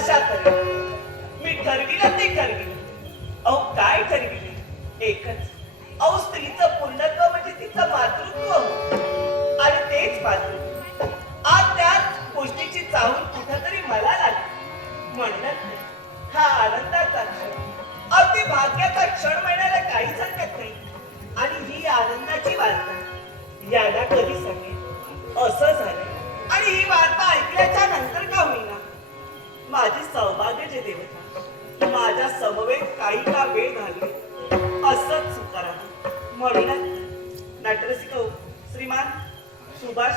अशा तऱ्हे मी ठरविलं ते ठरविलं. अहो काय ठरविले? एकच. अहो स्त्रीचं पूर्णत्व म्हणजे तिचं मातृत्व हो. आणि तेच मातृत्व आज त्याच गोष्टीची चाहूल कुठंतरी मला लागली. म्हणत हा आनंदाचा क्षण, अगदी भाग्याचा क्षण म्हणायला काहीच हरकत नाही. आणि ही आनंदाची वार्ता याला कधी सांगेल असं झालं. आणि ही वार्ता ऐकल्याच्या नंतर का होईना माझी सौभाग्य जे देवता माझ्या समवेत काही का वेळ घालवे असंच सुकारा. म्हणूनच नटरसिक श्रीमान सुभाष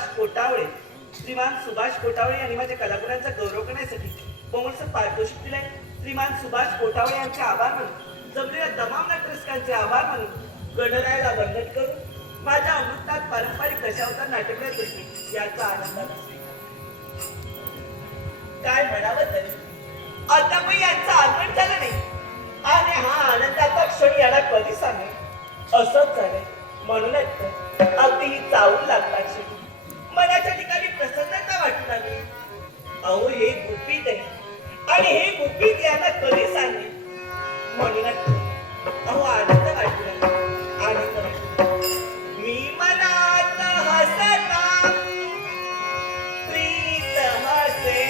कोटावळे यांनी माझ्या कलागुणांचा गौरव करण्यासाठी कोमलचं पारितोषिक दिलंय. श्रीमान सुभाष कोटावळे यांचे आभार मानून, जमलेल्या तमाम नटरसिकांचे आभार मानून गणरायाला वंदन करून माझ्या अमृतात पारंपरिक दशावतार नाट्यप्रय दृष्टी याचा आनंद असतो. काय म्हणावं तरी अद्यापही यांचं आगमन झालं नाही. आणि हा आनंदाचा क्षण याला कधी सांगेल असंच झालंय. म्हणूनच अगदी ही चावून लागतात शेवटी मनाच्या ठिकाणी प्रसन्नता वाटू लागली. अहो हे गुपित आहे आणि हे गुपित यांना कधी सांगेल. म्हणूनच अहो आनंद वाटू लागला, आनंद वाटू. मी मनात हसता प्रीत हसे,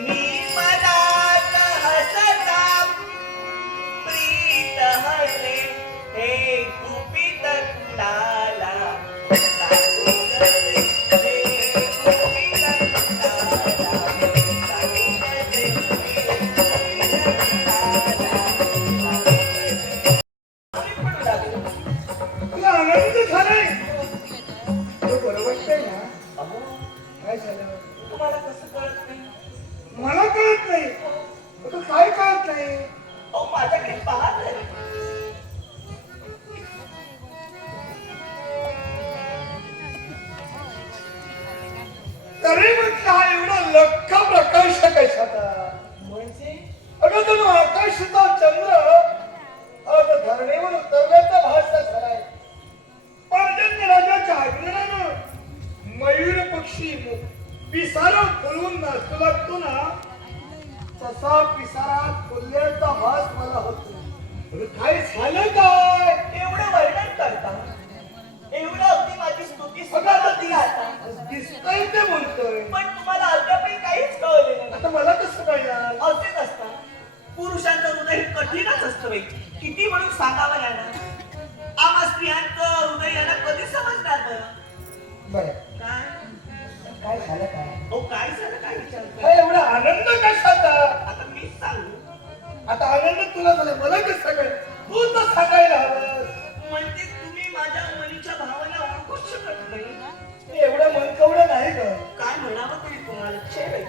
मी मनात हसता प्रीत हसे, हे गुपित कुणाला सांगू नये, हे गुपित कुणाला सांगू नये, तुला आनंद झालाय तो बरं वाटतंय ना? अहो काय झालं? तुम्हाला कसं कळत नाही? मला कळत नाही. आता काय कळत नाही? अहो माझ्याकडे पाहत आहे. तरी म्हटलं हा एवढा लख्ख प्रकाश कशाचा? म्हणजे अगं जणू आकाशाचा चंद्र आज धरणीवर उतरल्याचा भास झालाय. पांडव राजाच्या आगमनानं मयूर पक्षी पिसारा फुलवून नाचू लागतो ना, तसा पिसारा फुलल्याचा भास मला होतो. काय झालं काय? एवढं वर्णन करता, एवढं अगदी माझी स्तुती सुद्धा होती आता. दिसतंय ते बोलतोय. पण तुम्हाला अद्यापही काहीच कळलेलं नाही. आता मला कसं कळणार? असेच असतात. पुरुषांचं हृदय हे कठीणच असतं बाई. किती म्हणून सांगावं यांना. आम्हा स्त्रियांचं हृदय यांना कधी समजणार बरं? बरं काय काय झालं काय? अहो काय झालं काय विचारतो? हा एवढा आनंद कशाचा? आता मीच सांगू. आता आनंद तुला झाला, मला कसं कळेल? तू तर सांगायला हवं. म्हणजे तुम्ही माझ्या मनीच्या भावाला ओळखूच शकत नाही. एवढं मन कवडं नाही ग. काय म्हणावं तरी तुम्हाला छे बाई.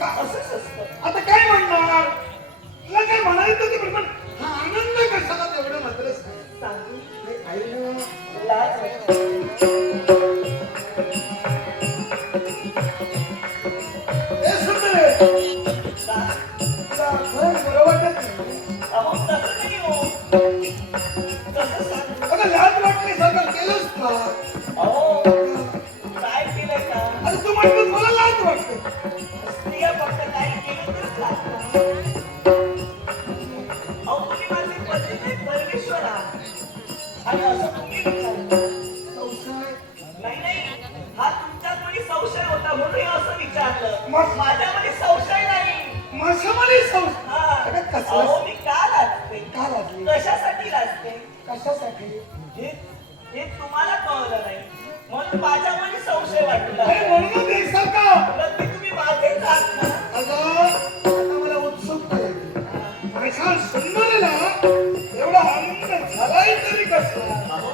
का असंच असतं. आता काय म्हणणार? तुला काय म्हणायचं ते पण हा आनंद कशाला तेवढं मात्र सांगू आईनं लाज वाटते. हे सुंदर का? तुला खरंच बरं वाटत नाही? अहो तसं नाही हो. कसं सांगू? अगं लाज वाटली सगळं केलंच का? अहो काय केलंय का? अरे तू म्हणतो मला लाज वाटते. स्त्रिया फक्त काही केलं तरच लागतं. अहो तुम्ही माझे पती नाही परमेश्वर आहात. आणि असं तुम्ही विचारता. संशय नाही नाही, हा तुमच्यात कोणी संशय होता म्हणून हे असं विचारलं. मग? माझ्यामध्ये संशय नाही. माझ्यामध्ये संशय. हा. अगं कसं? अहो मी का लाजते? का लाजली? कशासाठी लाजते? कशासाठी? हे तुम्हाला कळलं नाही म्हणून माझ्यामध्ये संशय वाटू अरे लागला. म्हणून देसाल का? नक्की तुम्ही माझेच आहात ना? अगं आता मला उत्सुकता येते. माझ्या सुंदरीला एवढा आनंद झालाय तरी कसला? अहो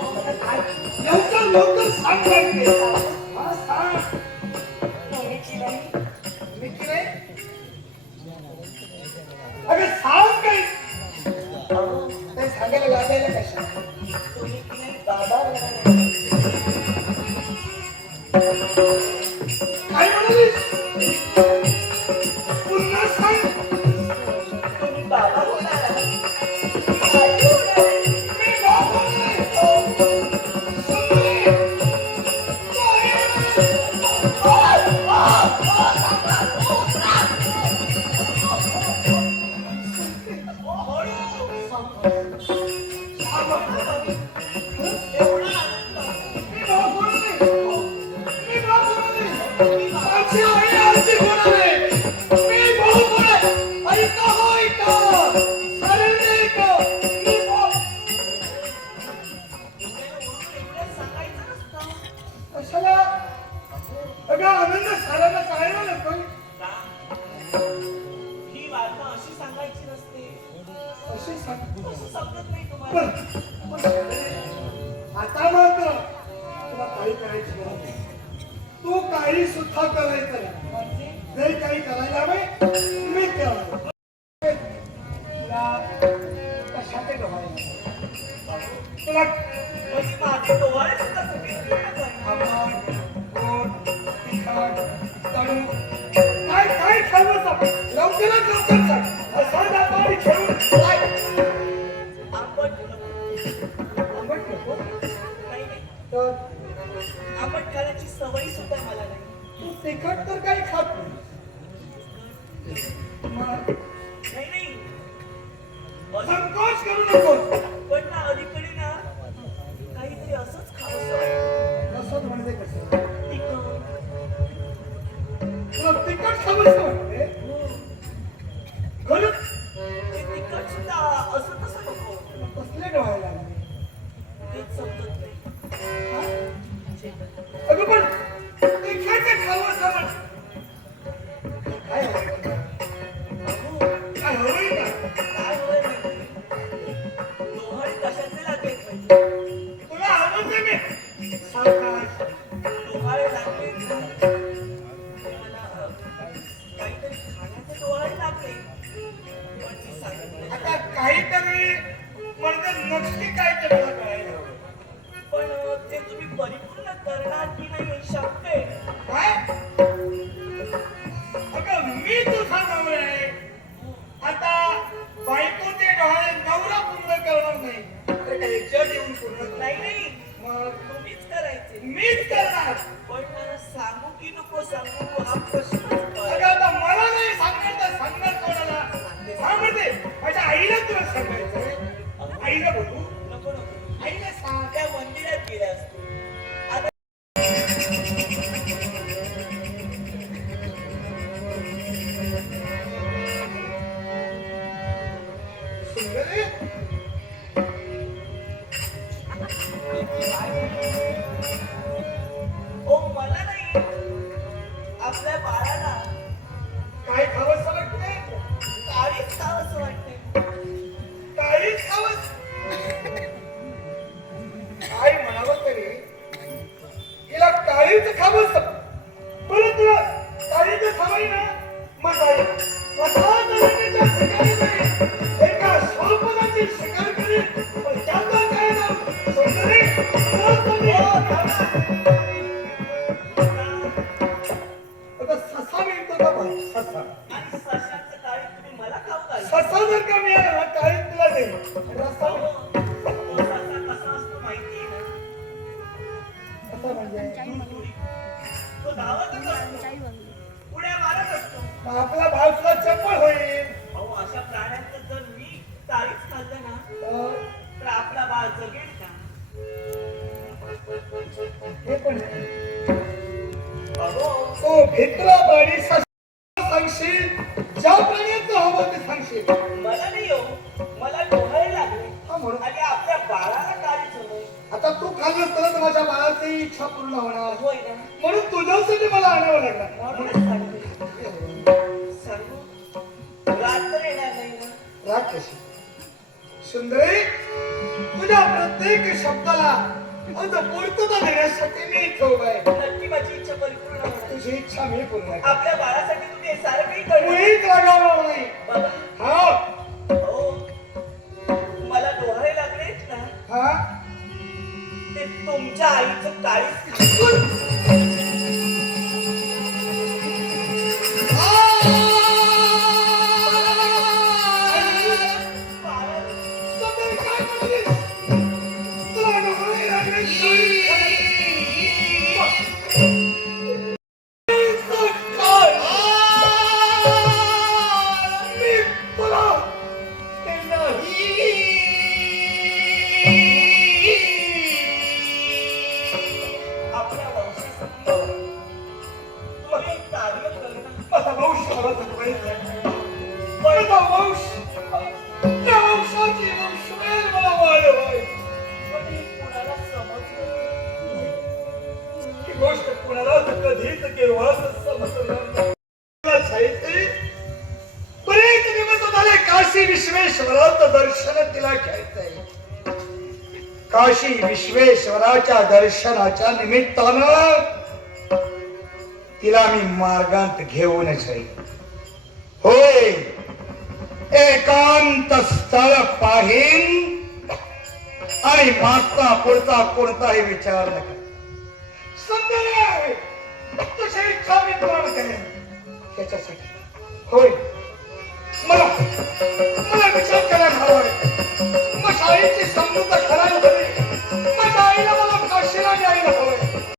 लवकर लवकर सांग काय ते. हा सांग. तुम्हीची नाही. मी की नाही? अगं सांग काय? अहो ते सांगायला लागायला कशा? तुम्ही की नाही बाबा म्हणाले. काय म्हणालीस? पुन्हा सांग. तुम्ही बाबा होणार आहात. मी बाबा नाही. सुंदरी. अगं आनंद साऱ्यांना कळायला नको. का? ही वार्ता अशी सांगायची नसते. अशी सांग. असं समजत नाही तुम्हाला. आता मात्र तुला काही करायची गरज नाही. तू काही सुद्धा करायचं नाही. म्हणजे जे काही करायला हवे मी केलं. कशाचे डोहायला तुला म्हणजे माझे डोळे सुद्धा कुठे आंबट, गोड, तिखट, कडू काय काय खाल्लं सांग. लवकरात लवकर सांग. असा दाबाडी खेळून काय आंबट नको. आंबट नको नाही नाही. तर आंबट खाण्याची सवय सुद्धा मला नाही. तू तिखट तर काही खात नाही. मग नाही नाही. संकोच करू नकोस. पण ना अलीकडे ना काहीतरी असंच खावंसं वाटतं. कसं म्हणजे कसं तिखट. तुला तिखट खावंसं वाटते. खरंच ते तिखट सुद्धा असं तसं नको. कसले डोहायला लागले. तेच समजत नाही. हा? अगं पण तिखट खावंसं वाटतं. काय हवं? अहो, काय हवंय का? काय होय माहिती? डोहाळे कशाचे लागले पाहिजे? तुला हवंच आहे मी. सावकाश. डोहाळे लागले ना. मला काहीतरी खाण्याचे डोहाळे लागले. पण मी सांगत नाही. आता काहीतरी म्हणजे नक्की काय ते मला कळायला हवं. पण ते तुम्ही परिपूर्ण करणार की नाही हे शक्य आहे. काय? अगं मी तुझा नवरा आहे. आता बायकोचे डोहाळे नवरा पूर्ण करणार नाही तर काही जग येऊन पूर्ण नाही नाही. मग तुम्हीच करायचे. मीच करणार. पण सांगू की नको सांगू हा प्रश्नच अगं आहे. आता मला नाही सांगणार तर सांगणार कोणाला? हा म्हणजे माझ्या आईला तुला सांगायचं. आईला बोलू. नको नको. आईला सांग. त्या मंदिरात गेल्या असतो. आता सुंदरी ओ मला नाही. आपल्या बाळाला काय खावंसं वाटतंय? काळीच खावंसं वाटते. काळीच खावंस. काय म्हणावं तरी हिला काळीच खावंसं. बरं तुला काळीच खावाय ना मग काय? असा जमिनीच्या ठिकाणी नाही. एका श्वापनाची शिकार करीन. पण त्याचं काय नाव? सुंदरी, सुंदरी. आता ससा मिळतो का बाई? ससा. आणि सशाचं काळी तुम्ही मला खाऊ घाल. ससा जर का मिळाला ना काळी तुला देईल. रस्ता अहो, तो ससा कसा असतो माहितीये ना? कसा म्हणजे? दूरदुरी. तो धावतच असतो. उड्या मारत असतो. मग आपला भाव तुला चप्पल होईल. अहो अशा प्राण्यांचं जर मी काळीच खाल्लं ना तर तर आपला बाळ जगेल का? हे पण आहे. अहो तो भेटला प्राणी सांगशील. ज्या प्राण्याचं हवं ते सांगशील. मला नाही हो. मला डोहाळे लागले हा म्हणून आणि आपल्या बाळाला काळीच हवंय. आता तू खाल्लंस तर माझ्या बाळाची इच्छा पूर्ण होणार. होय ना. म्हणून तुझ्यासाठी मला आणावं लागणार. म्हणूनच सांगते. सांगू रात्र येणार नाही ना. राग कशी? सुंदरी, तुझ्या प्रत्येक शब्दाला पूर्तता देण्यासाठी मी इथे उभा आहे. नक्की माझी इच्छा परिपूर्ण होणार. तुझी इच्छा मी पूर्ण आहे. आपल्या बाळासाठी तुम्ही हे सारं काही करणार. मुळीच रागावणार नाही. बघा हा हो मला डोहाळे लागलेत ना हा ते तुमच्या आईचं काळीच सुंदरी, काय म्हणलीस? तुला डोळे लागले की? कधीच केव्हाच समजणार नाही. बरेच दिवस झाले काशी विश्वेश्वराचं दर्शन तिला घ्यायचंय. काशी विश्वेश्वराच्या दर्शनाच्या निमित्तानं तिला मी मार्गात घेऊनच येईल. होय, एकांत स्थळ पाहीन आणि मागचा पुढचा कोणताही विचार नका. सुंदर तुझी इच्छा मी पूर्ण करेन. त्याच्यासाठी होय मला